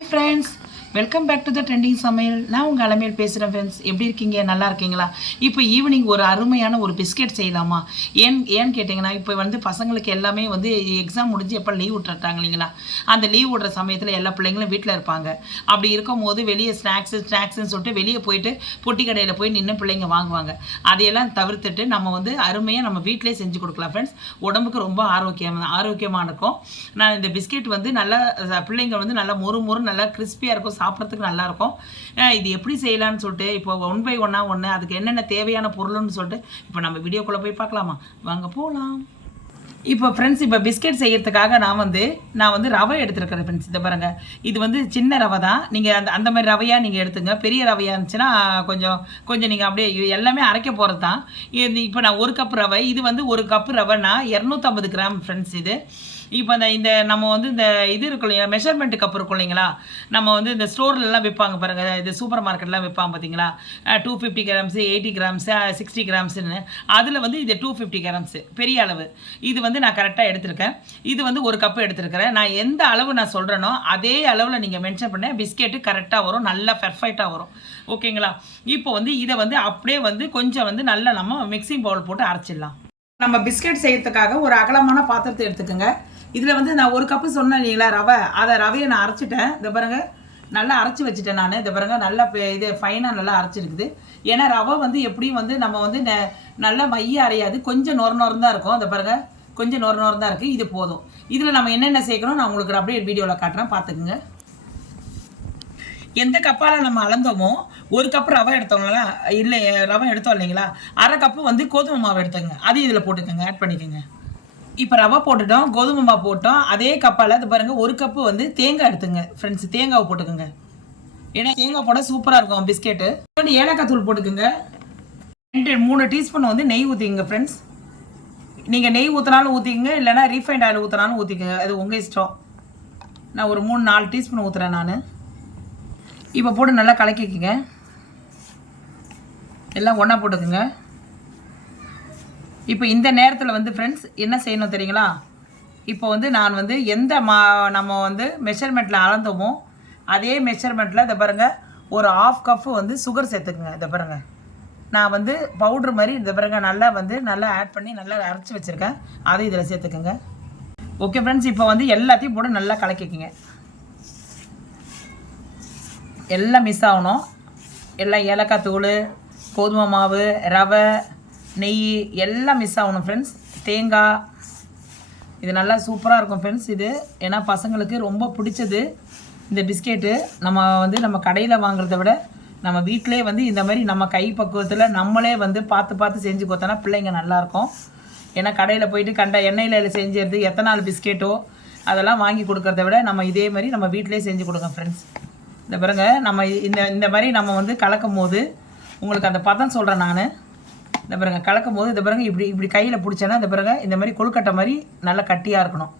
Friends welcome back to the trending சமையல். நான் உங்கள் அலமையில் பேசுகிறேன் ஃப்ரெண்ட்ஸ் எப்படி இருக்கீங்க? நல்லா இருக்கீங்களா? இப்போ ஈவினிங் ஒரு அருமையான ஒரு பிஸ்கெட் செய்யலாமா? ஏன் ஏன்னு கேட்டிங்கன்னா இப்போ வந்து பசங்களுக்கு எல்லாமே வந்து எக்ஸாம் முடிஞ்சு எப்போ லீவ் விட்டுறாங்க இல்லைங்களா? அந்த லீவ் விடுற சமயத்தில் எல்லா பிள்ளைங்களும் வீட்டில் இருப்பாங்க. அப்படி இருக்கும் போது வெளியே ஸ்நாக்ஸு ஸ்நாக்ஸ்ன்னு சொல்லிட்டு வெளியே போயிட்டு பொட்டி கடையில் போய் நின்று பிள்ளைங்க வாங்குவாங்க. அதையெல்லாம் தவிர்த்துட்டு நம்ம வந்து அருமையாக நம்ம வீட்டிலே செஞ்சு கொடுக்கலாம் ஃப்ரெண்ட்ஸ் உடம்புக்கு ரொம்ப ஆரோக்கியம் ஆரோக்கியமாக இருக்கும். நான் இந்த பிஸ்கெட் வந்து நல்லா பிள்ளைங்க வந்து நல்லா மொறு மொறு நல்லா கிறிஸ்பியாக இருக்கும் சாப்பிட்றதுக்கு நல்லாயிருக்கும். இது எப்படி செய்யலாம்னு சொல்லிட்டு இப்போ ஒன் பை ஒன்னாக ஒன்று அதுக்கு என்னென்ன தேவையான பொருள்னு சொல்லிட்டு இப்போ நம்ம வீடியோக்குள்ளே போய் பார்க்கலாமா? வாங்க போகலாம் இப்போ ஃப்ரெண்ட்ஸ் இப்போ பிஸ்கெட் செய்கிறதுக்காக நான் வந்து நான் வந்து ரவை எடுத்துருக்கிறேன் ஃப்ரெண்ட்ஸ் இதை பாருங்கள் இது வந்து சின்ன ரவை தான். நீங்கள் அந்த அந்த மாதிரி ரவையாக நீங்கள் எடுத்துங்க. பெரிய ரவையாக இருந்துச்சுன்னா கொஞ்சம் கொஞ்சம் நீங்கள் அப்படியே எல்லாமே அரைக்க போகிறது தான். இப்போ நான் ஒரு கப் ரவை இது வந்து ஒரு கப் ரவைனா இரநூத்தம்பது கிராம் ஃப்ரெண்ட்ஸ் இது. இப்போ இந்த இந்த நம்ம வந்து இந்த இது இருக்கும் இல்லையா மெஷர்மெண்ட் கப் இருக்கும் இல்லைங்களா? நம்ம வந்து இந்த ஸ்டோர்லலாம் விற்பாங்க பாருங்கள் இது சூப்பர் மார்க்கெட்லாம் விற்பாங்க பார்த்தீங்களா two fifty grams eighty grams sixty கிராம்ஸுன்னு அதில் வந்து இது டூ ஃபிஃப்டி கிராம்ஸு பெரிய அளவு. இது வந்து நான் கரெக்டாக எடுத்திருக்கேன். இது வந்து ஒரு கப்பு எடுத்திருக்கிறேன். நான் எந்த அளவு நான் சொல்கிறேனோ அதே அளவில் நீங்கள் மென்ஷன் பண்ண பிஸ்கெட்டு கரெக்டாக வரும் நல்லா பெர்ஃபெக்டாக வரும். ஓகேங்களா இப்போ வந்து இதை வந்து அப்படியே வந்து கொஞ்சம் வந்து நல்லா நம்ம மிக்சிங் பவுல் போட்டு அரைச்சிடலாம். நம்ம பிஸ்கெட் செய்யறதுக்காக ஒரு அகலமான பாத்திரத்தை எடுத்துக்கோங்க. இதில் வந்து நான் ஒரு கப்பு சொன்னேன் இல்லைங்களா ரவை? அதை ரவையை நான் அரைச்சிட்டேன். இந்த பாருங்க. நல்லா அரைச்சி வச்சுட்டேன் நான். இதை பாருங்க. நல்லா இது ஃபைனாக நல்லா அரைச்சிருக்குது. ஏன்னா ரவை வந்து எப்படியும் வந்து நம்ம வந்து நல்லா மைய அரையாது. கொஞ்சம் நொர நொறுந்தான் இருக்கும். இந்த பாருங்கள் கொஞ்சம் நோர நொரம் தான் இருக்குது இது போதும். இதில் நம்ம என்னென்ன சேர்க்கணும் நான் உங்களுக்கு அப்படியே வீடியோவில் காட்டுறேன். பார்த்துக்குங்க. எந்த கப்பால் நம்ம அளந்தோமோ ஒரு கப் ரவை எடுத்தோம்ல இல்லை ரவை எடுத்தோம் இல்லைங்களா? அரை கப்பு வந்து கோதுமை மாவு எடுத்துங்க அதையும் இதில் போட்டுக்கோங்க. ஆட் பண்ணிக்கோங்க. இப்போ ரவை போட்டுட்டோம் கோதுமை மாவு போட்டோம். அதே கப்பால் அது பாருங்கள் ஒரு கப்பு வந்து தேங்காய் எடுத்துங்க ஃப்ரெண்ட்ஸ் தேங்காவை போட்டுக்கோங்க. ஏன்னா தேங்காய் போட சூப்பராக இருக்கும் பிஸ்கெட்டு ஏலக்காய் தூள் போட்டுக்கோங்க. ரெண்டு மூணு டீஸ்பூன் வந்து நெய் ஊற்றிங்க ஃப்ரெண்ட்ஸ் நீங்கள் நெய் ஊற்றினாலும் ஊற்றிக்கங்க இல்லைனா ரீஃபைண்ட் ஆயில் ஊற்றினாலும் ஊற்றிக்கங்க அது உங்கள் இஷ்டம். நான் ஒரு மூணு நாலு டீஸ்பூன் ஊற்றுறேன் நான். இப்போ போட்டு நல்லா கலக்கிக்கங்க. எல்லாம் ஒன்றா போட்டுக்குங்க. இப்போ இந்த நேரத்தில் வந்து ஃப்ரெண்ட்ஸ் என்ன செய்யணும் தெரியுங்களா? இப்போ வந்து நான் வந்து எந்த மா நம்ம வந்து மெஷர்மெண்ட்டில் அளந்தோமோ அதே மெஷர்மெண்ட்டில் இதை பாருங்கள் ஒரு ஆஃப் கப்பு வந்து சுகர் சேர்த்துக்குங்க இதை பாருங்கள் நான் வந்து பவுட்ரு மாதிரி இந்த பிறகு நல்லா வந்து நல்லா ஆட் பண்ணி நல்லா அரைச்சி வச்சுருக்கேன். அதை இதில் சேர்த்துக்குங்க. ஓகே ஃப்ரெண்ட்ஸ் இப்போ வந்து எல்லாத்தையும் போட்டு நல்லா கலக்கிக்கோங்க. எல்லாம் மிஸ் ஆகணும். எல்லாம் ஏலக்காய் தூள் கோதுமை மாவு ரவை நெய் எல்லாம் மிஸ் ஆகணும் ஃப்ரெண்ட்ஸ் தேங்காய் இது நல்லா சூப்பராக இருக்கும் ஃப்ரெண்ட்ஸ் இது. ஏன்னா பசங்களுக்கு ரொம்ப பிடிச்சது இந்த பிஸ்கெட்டு. நம்ம வந்து நம்ம கடையில் வாங்குறத விட நம்ம வீட்டிலே வந்து இந்த மாதிரி நம்ம கை பக்குவத்தில் நம்மளே வந்து பார்த்து பார்த்து செஞ்சு கொடுத்தோன்னா பிள்ளைங்க நல்லாயிருக்கும். ஏன்னா கடையில் போயிட்டு கண்ட எண்ணெயில் செஞ்சுறது எத்தனால் பிஸ்கெட்டோ அதெல்லாம் வாங்கி கொடுக்கறத விட நம்ம இதே மாதிரி நம்ம வீட்டிலே செஞ்சு கொடுங்க ஃப்ரெண்ட்ஸ் இந்த பிறங்க நம்ம இந்த இந்த மாதிரி நம்ம வந்து கலக்கும் போது உங்களுக்கு அந்த பதம் சொல்கிறேன் நான். இந்த பிறகு கலக்கும் போது இந்த பிறகு இப்படி இப்படி கையில் பிடிச்சேன்னா இந்த பிறகு இந்த மாதிரி கொழுக்கட்டை மாதிரி நல்லா கட்டியாக இருக்கணும்.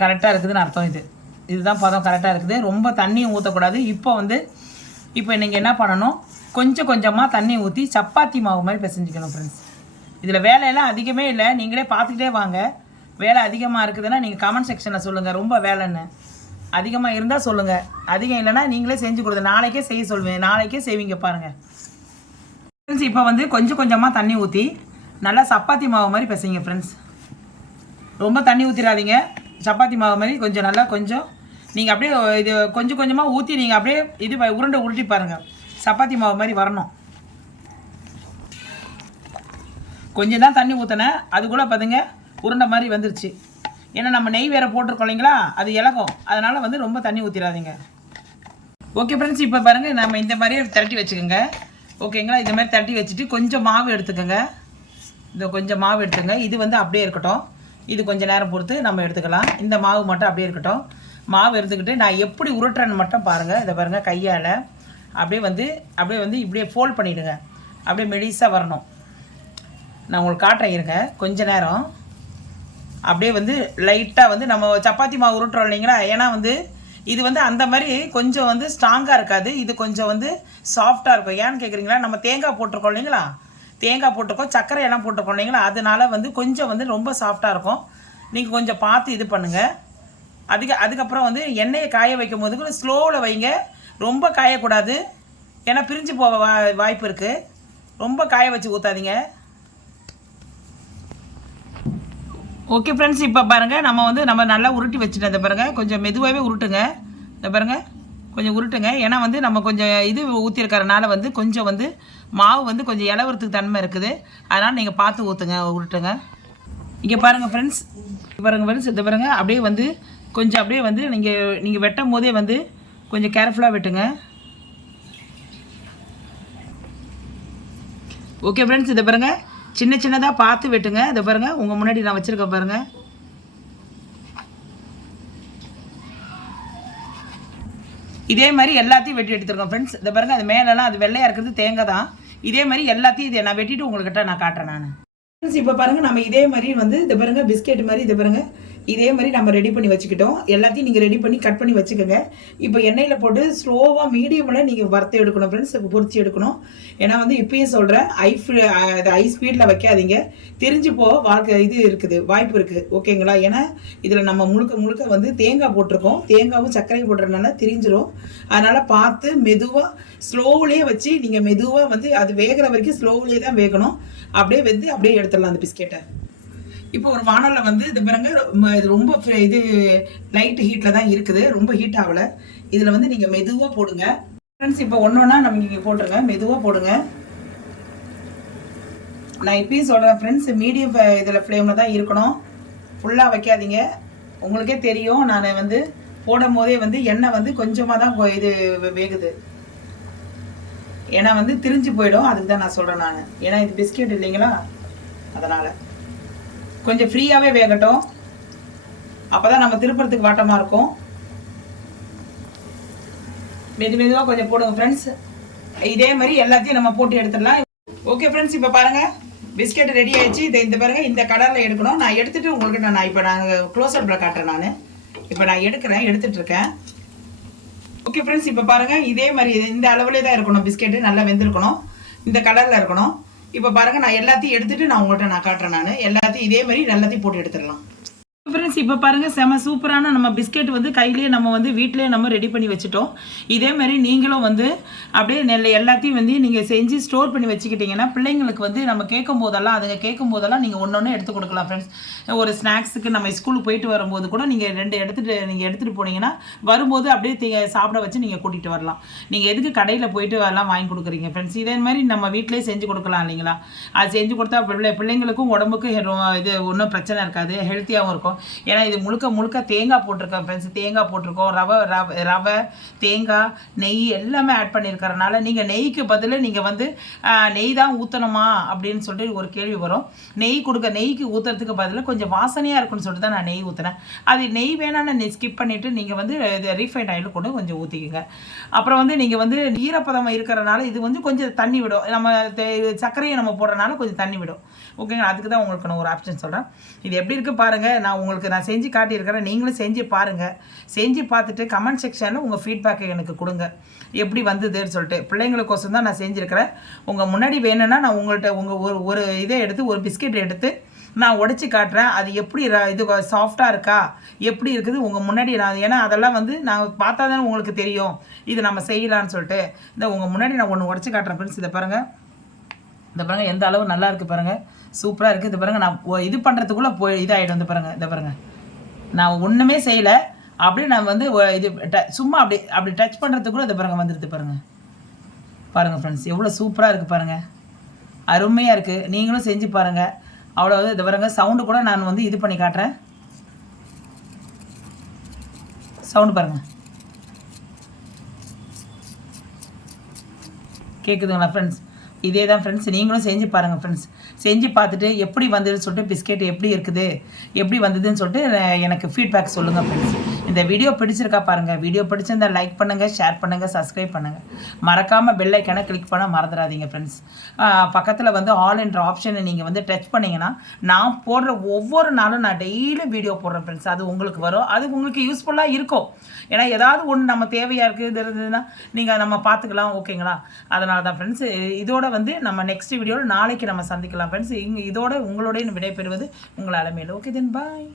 கரெக்டாக இருக்குதுன்னு அர்த்தம் இது. இதுதான் பதம் கரெக்டாக இருக்குது. ரொம்ப தண்ணியும் ஊற்றக்கூடாது இப்போ வந்து இப்போ நீங்கள் என்ன பண்ணணும்? கொஞ்சம் கொஞ்சமாக தண்ணி ஊற்றி சப்பாத்தி மாவு மாதிரி பிசைஞ்சிக்கணும் ஃப்ரெண்ட்ஸ் இதில் வேலையெல்லாம் அதிகமே இல்லை. நீங்களே பார்த்துக்கிட்டே வாங்க. வேலை அதிகமாக இருக்குதுன்னா நீங்கள் கமெண்ட் செக்ஷனில் சொல்லுங்கள் ரொம்ப வேலைன்னு. அதிகமாக இருந்தால் சொல்லுங்கள் அதிகம் இல்லைன்னா நீங்களே செஞ்சு கொடுங்க. நாளைக்கே செய்ய சொல்லுவேன். நாளைக்கே செய்வீங்க பாருங்கள் ஃப்ரெண்ட்ஸ் இப்போ வந்து கொஞ்சம் கொஞ்சமாக தண்ணி ஊற்றி நல்லா சப்பாத்தி மாவு மாதிரி பிசைங்க ஃப்ரெண்ட்ஸ் ரொம்ப தண்ணி ஊற்றிடாதீங்க சப்பாத்தி மாவு மாதிரி கொஞ்சம் நல்லா கொஞ்சம் நீங்கள் அப்படியே இது கொஞ்சம் கொஞ்சமாக ஊற்றி நீங்கள் அப்படியே இது உருண்டை உருட்டி பாருங்கள் சப்பாத்தி மாவு மாதிரி வரணும். கொஞ்சம் தான் தண்ணி ஊற்றினேன் அதுக்குள்ளே பார்த்துங்க உருண்டை மாதிரி வந்துருச்சு. ஏன்னா நம்ம நெய் வேறு போட்டிருக்கோம் இல்லைங்களா? அது இலகும். அதனால் வந்து ரொம்ப தண்ணி ஊற்றிடாதீங்க ஓகே ஃப்ரெண்ட்ஸ் இப்போ பாருங்கள் நம்ம இந்த மாதிரியே திரட்டி வச்சுக்கோங்க. ஓகேங்களா இந்த மாதிரி திரட்டி வச்சுட்டு கொஞ்சம் மாவு எடுத்துக்கோங்க. இந்த கொஞ்சம் மாவு எடுத்துங்க இது வந்து அப்படியே இருக்கட்டும். இது கொஞ்சம் நேரம் பொறுத்து நம்ம எடுத்துக்கலாம். இந்த மாவு மட்டும் அப்படியே இருக்கட்டும். மாவு எடுத்துக்கிட்டு நான் எப்படி உருட்டுறேன்னு மட்டும் பாருங்கள் இதை பாருங்கள் கையால். அப்படியே வந்து அப்படியே வந்து இப்படியே ஃபோல்ட் பண்ணிவிடுங்க அப்படியே மெலிசாக வரணும். நான் உங்களுக்கு காட்டுறேன் இருங்க கொஞ்ச நேரம். அப்படியே வந்து லைட்டாக வந்து நம்ம சப்பாத்தி மாவு உருட்டுறோம் இல்லைங்களா? ஏன்னா வந்து இது வந்து அந்த மாதிரி கொஞ்சம் வந்து ஸ்ட்ராங்காக இருக்காது. இது கொஞ்சம் வந்து சாஃப்டாக இருக்கும். ஏன்னு கேட்குறீங்களா நம்ம தேங்காய் போட்டிருக்கோம் இல்லைங்களா? தேங்காய் போட்டிருக்கோம் சர்க்கரை எல்லாம் போட்டிருக்கோம் இல்லைங்களா? அதனால வந்து கொஞ்சம் வந்து ரொம்ப சாஃப்டாக இருக்கும். நீங்கள் கொஞ்சம் பார்த்து இது பண்ணுங்கள் அதுக்கு அதுக்கப்புறம் வந்து எண்ணெயை காய வைக்கும் போது கூட ஸ்லோவில் வைங்க. ரொம்ப காயக்கூடாது. ஏன்னா பிரிஞ்சு போக வா வாய்ப்பு இருக்குது ரொம்ப காய வச்சு ஊற்றாதீங்க ஓகே ஃப்ரெண்ட்ஸ் இப்போ பாருங்கள் நம்ம வந்து நம்ம நல்லா உருட்டி வச்சுட்டோம். இந்த பாருங்கள் கொஞ்சம் மெதுவாகவே உருட்டுங்க. இந்த பாருங்கள் கொஞ்சம் உருட்டுங்க. ஏன்னா வந்து நம்ம கொஞ்சம் இது ஊற்றிருக்கறனால வந்து கொஞ்சம் வந்து மாவு வந்து கொஞ்சம் இலவரத்துக்கு தன்மை இருக்குது. அதனால் நீங்கள் பார்த்து ஊற்றுங்க உருட்டுங்க. இங்கே பாருங்கள் ஃப்ரெண்ட்ஸ் பாருங்கள் ஃப்ரெண்ட்ஸ் இந்த பாருங்கள் அப்படியே வந்து கொஞ்சம் அப்படியே வந்து நீங்கள் நீங்கள் வெட்டும் போதே வந்து கொஞ்சம் கேர்ஃபுல்லாக வெட்டுங்க. ஓகே ஃப்ரெண்ட்ஸ் இதை பாருங்க. சின்ன சின்னதாக பார்த்து வெட்டுங்க. இதை பாருங்க. உங்கள் முன்னாடி நான் வச்சுருக்கேன் பாருங்க. இதே மாதிரி எல்லாத்தையும் வெட்டி எடுத்துருக்கோம் ஃப்ரெண்ட்ஸ் இதை பாருங்க. அது மேலெல்லாம் அது வெள்ளையாக இருக்கிறது தேங்காய் தான். இதே மாதிரி எல்லாத்தையும் இதை நான் வெட்டிட்டு உங்கள்கிட்ட நான் காட்டுறேன் நான். ஃப்ரெண்ட்ஸ் இப்போ பாருங்க. நம்ம இதே மாதிரி வந்து இதை பாருங்க பிஸ்கெட் மாதிரி இதை பாருங்க. இதே மாதிரி நம்ம ரெடி பண்ணி வச்சுக்கிட்டோம். எல்லாத்தையும் நீங்கள் ரெடி பண்ணி கட் பண்ணி வச்சுக்கோங்க. இப்போ எண்ணெயில் போட்டு ஸ்லோவாக மீடியமில் நீங்கள் வறுத்து எடுக்கணும் ஃப்ரெண்ட்ஸ் பொறிச்சு எடுக்கணும். ஏன்னா வந்து இப்பயும் சொல்கிறேன் ஐ அது ஐ ஸ்பீடில் வைக்காதீங்க. தெரிஞ்சு போக வாழ்க்கை இது இருக்குது வாய்ப்பு இருக்குது ஓகேங்களா ஏன்னா இதில் நம்ம முழுக்க முழுக்க வந்து தேங்காய் போட்டிருக்கோம். தேங்காவும் சர்க்கரையும் போடுறதுனால தெரிஞ்சிடும் அதனால் பார்த்து மெதுவாக ஸ்லோவிலே வச்சு நீங்கள் மெதுவாக வந்து அது வேகிற வரைக்கும் ஸ்லோவிலே தான் வேகணும். அப்படியே வெந்து அப்படியே எடுத்துடலாம் அந்த பிஸ்கெட்டை. இப்போ ஒரு வானலில் வந்து இது பாருங்க ம- இது ரொம்ப இது லைட் ஹீட்டில் தான் இருக்குது ரொம்ப ஹீட் ஆகலை. இதில் வந்து நீங்கள் மெதுவாக போடுங்க. ஃப்ரெண்ட்ஸ் இப்போ ஒன்று ஒன்றா நம்ம இங்கே போட்டுருங்க. மெதுவாக போடுங்க. நான் இப்பயும் சொல்கிறேன் ஃப்ரெண்ட்ஸ் மீடியம் இதில் ஃப்ளேமில் தான் இருக்கணும். ஃபுல்லாக வைக்காதீங்க. உங்களுக்கே தெரியும் நான் வந்து போடும் போதே வந்து எண்ணெய் வந்து கொஞ்சமாக தான் இது வேகுது. ஏன்னா வந்து திரிஞ்சு போயிடும். அதுக்கு தான் நான் சொல்கிறேன் நான். ஏன்னா இது பிஸ்கெட் இல்லைங்களா? அதனால். கொஞ்சம் ஃப்ரீயாகவே வேகட்டும். அப்போ தான் நம்ம திருப்புறத்துக்கு வாட்டமாக இருக்கும். மெது மெதுவாக கொஞ்சம் போடுங்க ஃப்ரெண்ட்ஸ் இதே மாதிரி எல்லாத்தையும் நம்ம போட்டு எடுத்துடலாம். ஓகே ஃப்ரெண்ட்ஸ் இப்போ பாருங்கள் பிஸ்கெட் ரெடி ஆயிடுச்சு. இதை இந்த பாருங்க இந்த கலரில் எடுக்கணும். நான் எடுத்துட்டு உங்களுக்கு நான் இப்போ நான் க்ளோஸ் அப்பில் காட்டுறேன் நான். இப்போ நான் எடுக்கிறேன் எடுத்துகிட்டு இருக்கேன். ஓகே ஃப்ரெண்ட்ஸ் இப்போ பாருங்கள் இதே மாதிரி இந்த அளவுலேயே தான் இருக்கணும். பிஸ்கெட்டு நல்லா வெந்திருக்கணும். இந்த கலரில் இருக்கணும். இப்போ பாருங்க நான் எல்லாத்தையும் எடுத்துட்டு நான் உங்கள்கிட்ட நான் காட்டுறேன் நான். எல்லாத்தையும் இதே மாதிரி எல்லாத்தையும் போட்டு எடுத்துடலாம். ஃப்ரெண்ட்ஸ் இப்போ பாருங்கள் செம சூப்பரான நம்ம பிஸ்கெட் வந்து கையிலேயே நம்ம வந்து வீட்டிலேயே நம்ம ரெடி பண்ணி வச்சுட்டோம். இதே மாதிரி நீங்களும் வந்து அப்படியே நெல் எல்லாத்தையும் வந்து நீங்கள் செஞ்சு ஸ்டோர் பண்ணி வச்சுக்கிட்டிங்கன்னா பிள்ளைங்களுக்கு வந்து நம்ம கேட்கும் போதெல்லாம் அதுங்க கேட்கும் போதெல்லாம் நீங்கள் ஒன்று ஒன்று எடுத்து கொடுக்கலாம் ஃப்ரெண்ட்ஸ் ஒரு ஸ்நாக்ஸுக்கு நம்ம ஸ்கூலுக்கு போயிட்டு வரும்போது கூட நீங்கள் ரெண்டு எடுத்துகிட்டு நீங்கள் எடுத்துகிட்டு போனீங்கன்னா வரும்போது அப்படியே சாப்பிட வச்சு நீங்கள் கூட்டிகிட்டு வரலாம். நீங்கள் எதுக்கு கடையில் போயிட்டு எல்லாம் வாங்கி கொடுக்குறீங்க ஃப்ரெண்ட்ஸ் இதே மாதிரி நம்ம வீட்டிலேயே செஞ்சு கொடுக்கலாம் இல்லைங்களா? அது செஞ்சு கொடுத்தா பிள்ளை பிள்ளைங்களுக்கும் உடம்புக்கு இது ஒன்றும் பிரச்சனை இருக்காது ஹெல்த்தியாகவும் இருக்கும். ஏன்னா இது முழுக்க முழுக்க தேங்காய் போட்டிருக்கேன் ஃப்ரெண்ட்ஸ் தேங்காய் போட்டிருக்கோம் ரவை ரவை ரவை தேங்காய் நெய் எல்லாமே ஆட் பண்ணியிருக்கறனால நீங்கள் நெய்க்கு பதில் நீங்கள் வந்து நெய் தான் ஊற்றணுமா அப்படின்னு சொல்லிட்டு ஒரு கேள்வி வரும். நெய் கொடுக்க நெய்க்கு ஊற்றுறதுக்கு பதில் கொஞ்சம் வாசனையாக இருக்கும்னு சொல்லிட்டு தான் நான் நெய் ஊற்றுனேன் அது நெய் வேணான்னு நெய் ஸ்கிப் பண்ணிவிட்டு நீங்கள் வந்து இது ரீஃபைண்ட் ஆயில் கொண்டு கொஞ்சம் ஊற்றிக்கங்க அப்புறம் வந்து நீங்கள் வந்து ஈரப்பதம் இருக்கிறனால இது வந்து கொஞ்சம் தண்ணி விடும். நம்ம சர்க்கரையை நம்ம போடுறனால கொஞ்சம் தண்ணி விடும். ஓகேங்களா? அதுக்கு தான் உங்களுக்கு நான் ஒரு ஆப்ஷன் சொல்கிறேன் இது எப்படி இருக்குது பாருங்கள் நான் உங்களுக்கு நான் செஞ்சு காட்டியிருக்கிறேன். நீங்களும் செஞ்சு பாருங்கள் செஞ்சு பார்த்துட்டு கமெண்ட் செக்ஷனில் உங்கள் ஃபீட்பேக்கை எனக்கு கொடுங்க. எப்படி வந்ததுன்னு சொல்லிட்டு. பிள்ளைங்களுக்கோசம் தான் நான் செஞ்சுருக்கிறேன். உங்கள் முன்னாடி வேணும்னா நான் உங்கள்கிட்ட உங்கள் ஒரு ஒரு இதை எடுத்து ஒரு பிஸ்கெட் எடுத்து நான் உடச்சி காட்டுறேன். அது எப்படி இது சாஃப்டாக இருக்கா? எப்படி இருக்குது? உங்கள் முன்னாடி நான் ஏன்னா அதெல்லாம் வந்து நான் பார்த்தா தானே உங்களுக்கு தெரியும். இது நம்ம செய்யலான்னு சொல்லிட்டு. இந்த உங்கள் முன்னாடி நான் ஒன்று உடச்சி காட்டுறேன் ஃப்ரெண்ட்ஸ் இதை பாருங்கள் இந்த பாருங்க எந்த அளவு நல்லா இருக்குது பாருங்க. சூப்பராக இருக்குது இந்த பாருங்க நான் இது பண்ணுறதுக்குள்ளே போய் இதாகிடும் இந்த பாருங்க இந்த பாருங்க. நான் ஒன்றுமே செய்யலை. அப்படியே நான் வந்து இது ட- சும்மா அப்படி அப்படி டச் பண்ணுறதுக்குள்ளே இந்த பாருங்க வந்துடுது பாருங்க. பாருங்கள் ஃப்ரெண்ட்ஸ் எவ்வளோ சூப்பராக இருக்குது பாருங்கள் அருமையாக இருக்குது நீங்களும் செஞ்சு பாருங்கள் அவ்வளோ இது பாருங்க சவுண்டு கூட நான் வந்து இது பண்ணி காட்டுறேன். சவுண்டு பாருங்க. கேட்குதுங்களா ஃப்ரெண்ட்ஸ் இதே தான் ஃப்ரெண்ட்ஸ் நீங்களும் செஞ்சு பாருங்கள் ஃப்ரெண்ட்ஸ் செஞ்சு பார்த்துட்டு எப்படி வந்ததுன்னு சொல்லிட்டு பிஸ்கெட் எப்படி இருக்குது எப்படி வந்ததுன்னு சொல்லிட்டு எனக்கு ஃபீட்பேக் சொல்லுங்கள் ஃப்ரெண்ட்ஸ் இந்த வீடியோ பிடிச்சிருக்கா பாருங்கள் வீடியோ பிடிச்சிருந்தா லைக் பண்ணுங்கள் ஷேர் பண்ணுங்கள் சப்ஸ்கிரைப் பண்ணுங்கள் மறக்காமல் பெல் ஐக்கானை கிளிக் பண்ண மறந்துடாதீங்க ஃப்ரெண்ட்ஸ் பக்கத்தில் வந்து ஆல் என்ற ஆப்ஷனை நீங்கள் வந்து டச் பண்ணிங்கன்னா நான் போடுற ஒவ்வொரு நாளும் நான் டெய்லி வீடியோ போடுறேன் ஃப்ரெண்ட்ஸ் அது உங்களுக்கு வரும். அது உங்களுக்கு யூஸ்ஃபுல்லாக இருக்கும். ஏன்னா ஏதாவது ஒன்று நம்ம தேவையாக இருக்குது இருந்ததுன்னா நீங்கள் நம்ம பார்த்துக்கலாம் ஓகேங்களா அதனால தான் ஃப்ரெண்ட்ஸ் இதோட வந்து நம்ம நெக்ஸ்ட் வீடியோவில் நாளைக்கு நம்ம சந்திக்கலாம் ஃப்ரெண்ட்ஸ் இங்கே இதோட உங்களோட விடைபெறுவது உங்களால் மேலே ஓகே தென் பாய்